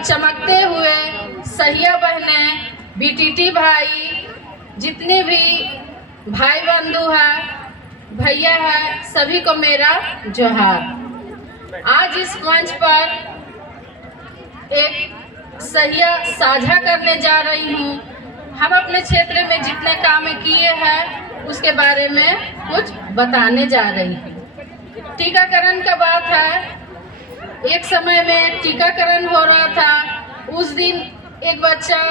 चमकते हुए सहिया बहनें, बीटीटी भाई, जितने भी भाई बंधु हैं, भैया है, सभी को मेरा जोहार। आज इस मंच पर एक सहिया साझा करने जा रही हूँ। हम अपने क्षेत्र में जितने काम किए हैं उसके बारे में कुछ बताने जा रही हूँ। टीकाकरण का बात है। एक समय में टीकाकरण हो रहा था। उस दिन एक बच्चा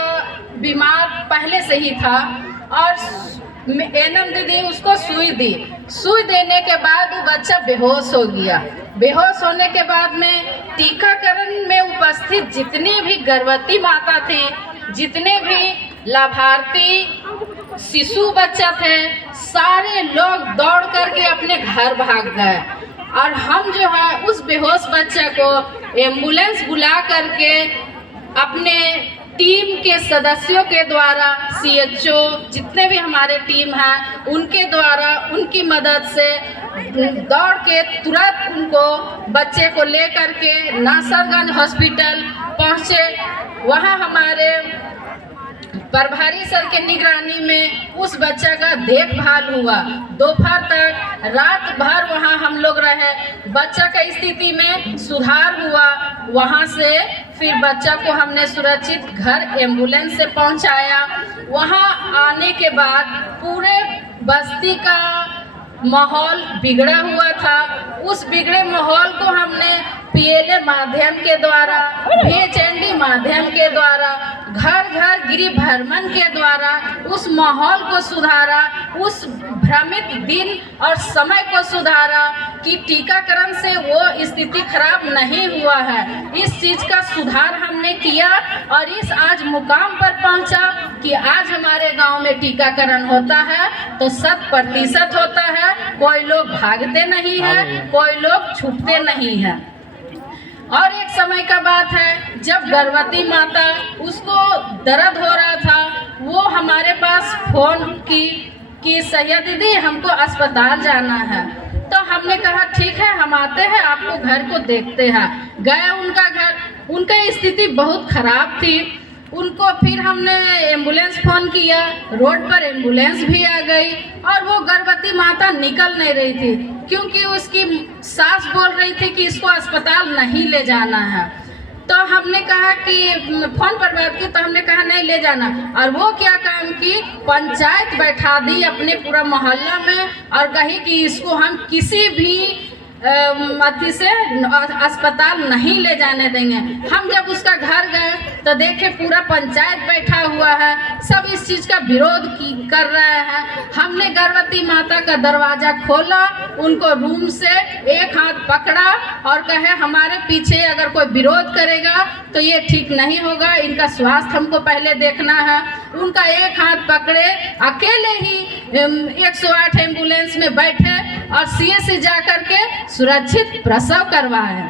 बीमार पहले से ही था और एनएम दीदी उसको सुई दी। सुई देने के बाद वो बच्चा बेहोश हो गया। बेहोश होने के बाद में टीकाकरण में उपस्थित जितने भी गर्भवती माता थी, जितने भी लाभार्थी शिशु बच्चा थे, सारे लोग दौड़ करके अपने घर भाग गए और हम जो है उस बेहोश बच्चे को एम्बुलेंस बुला करके अपने टीम के सदस्यों के द्वारा, सीएचओ जितने भी हमारे टीम हैं उनके द्वारा, उनकी मदद से दौड़ के तुरंत उनको बच्चे को ले करके नासरगंज हॉस्पिटल पहुँचे। वहाँ हमारे प्रभारी सर के निगरानी में उस बच्चे का देखभाल हुआ। दोपहर तक, रात भर वहाँ हम लोग रहे। बच्चा का स्थिति में सुधार हुआ। वहाँ से फिर बच्चा को हमने सुरक्षित घर एम्बुलेंस से पहुँचाया। वहाँ आने के बाद पूरे बस्ती का माहौल बिगड़ा हुआ था। उस बिगड़े माहौल को हमने पीएलए माध्यम के द्वारा, VHND माध्यम के द्वारा, घर घर गिरी भ्रमण के द्वारा उस माहौल को सुधारा, उस भ्रमित दिन और समय को सुधारा कि टीकाकरण से वो स्थिति खराब नहीं हुआ है। इस चीज़ का सुधार हमने किया और इस आज मुकाम पर पहुंचा कि आज हमारे गांव में टीकाकरण होता है तो 100% होता है। कोई लोग भागते नहीं है, कोई लोग छुपते नहीं है। और एक समय का बात है जब गर्भवती माता उसको दर्द हो रहा था, वो हमारे पास फोन की कि सैया दीदी हमको अस्पताल जाना है। तो हमने कहा ठीक है, हम आते हैं, आपको घर को देखते हैं। गए उनका घर, उनका स्थिति बहुत खराब थी। उनको फिर हमने एम्बुलेंस फ़ोन किया, रोड पर एम्बुलेंस भी आ गई और वो गर्भवती माता निकल नहीं रही थी क्योंकि उसकी सास बोल रही थी कि इसको अस्पताल नहीं ले जाना है। तो हमने कहा कि फ़ोन पर बात की तो हमने कहा नहीं ले जाना। और वो क्या काम की, पंचायत बैठा दी अपने पूरा मोहल्ला में और कही कि इसको हम किसी भी अति से अस्पताल नहीं ले जाने देंगे। हम जब उसका घर गए तो देखे पूरा पंचायत बैठा हुआ है, सब इस चीज़ का विरोध कर रहे हैं। हमने गर्भवती माता का दरवाज़ा खोला, उनको रूम से एक हाथ पकड़ा और कहे हमारे पीछे अगर कोई विरोध करेगा तो ये ठीक नहीं होगा, इनका स्वास्थ्य हमको पहले देखना है। उनका एक हाथ पकड़े, अकेले ही 108 एम्बुलेंस में बैठे और CSC जा कर के सुरक्षित प्रसव करवाए।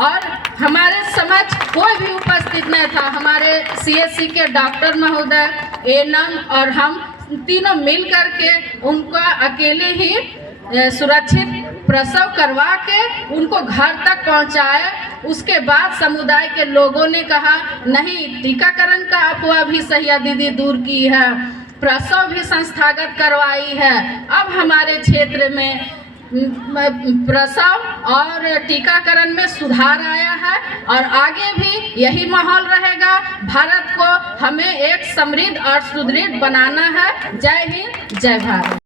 और हमारे समझ कोई भी उपस्थित नहीं था। हमारे CSC के डॉक्टर महोदय, एनएम और हम तीनों मिल कर के उनका अकेले ही सुरक्षित प्रसव करवा के उनको घर तक पहुंचाया। उसके बाद समुदाय के लोगों ने कहा नहीं, टीकाकरण का अफवाह भी सैया दीदी दूर की है, प्रसव भी संस्थागत करवाई है। अब हमारे क्षेत्र में प्रसव और टीकाकरण में सुधार आया है और आगे भी यही माहौल रहेगा। भारत को हमें एक समृद्ध और सुदृढ़ बनाना है। जय हिंद, जय भारत।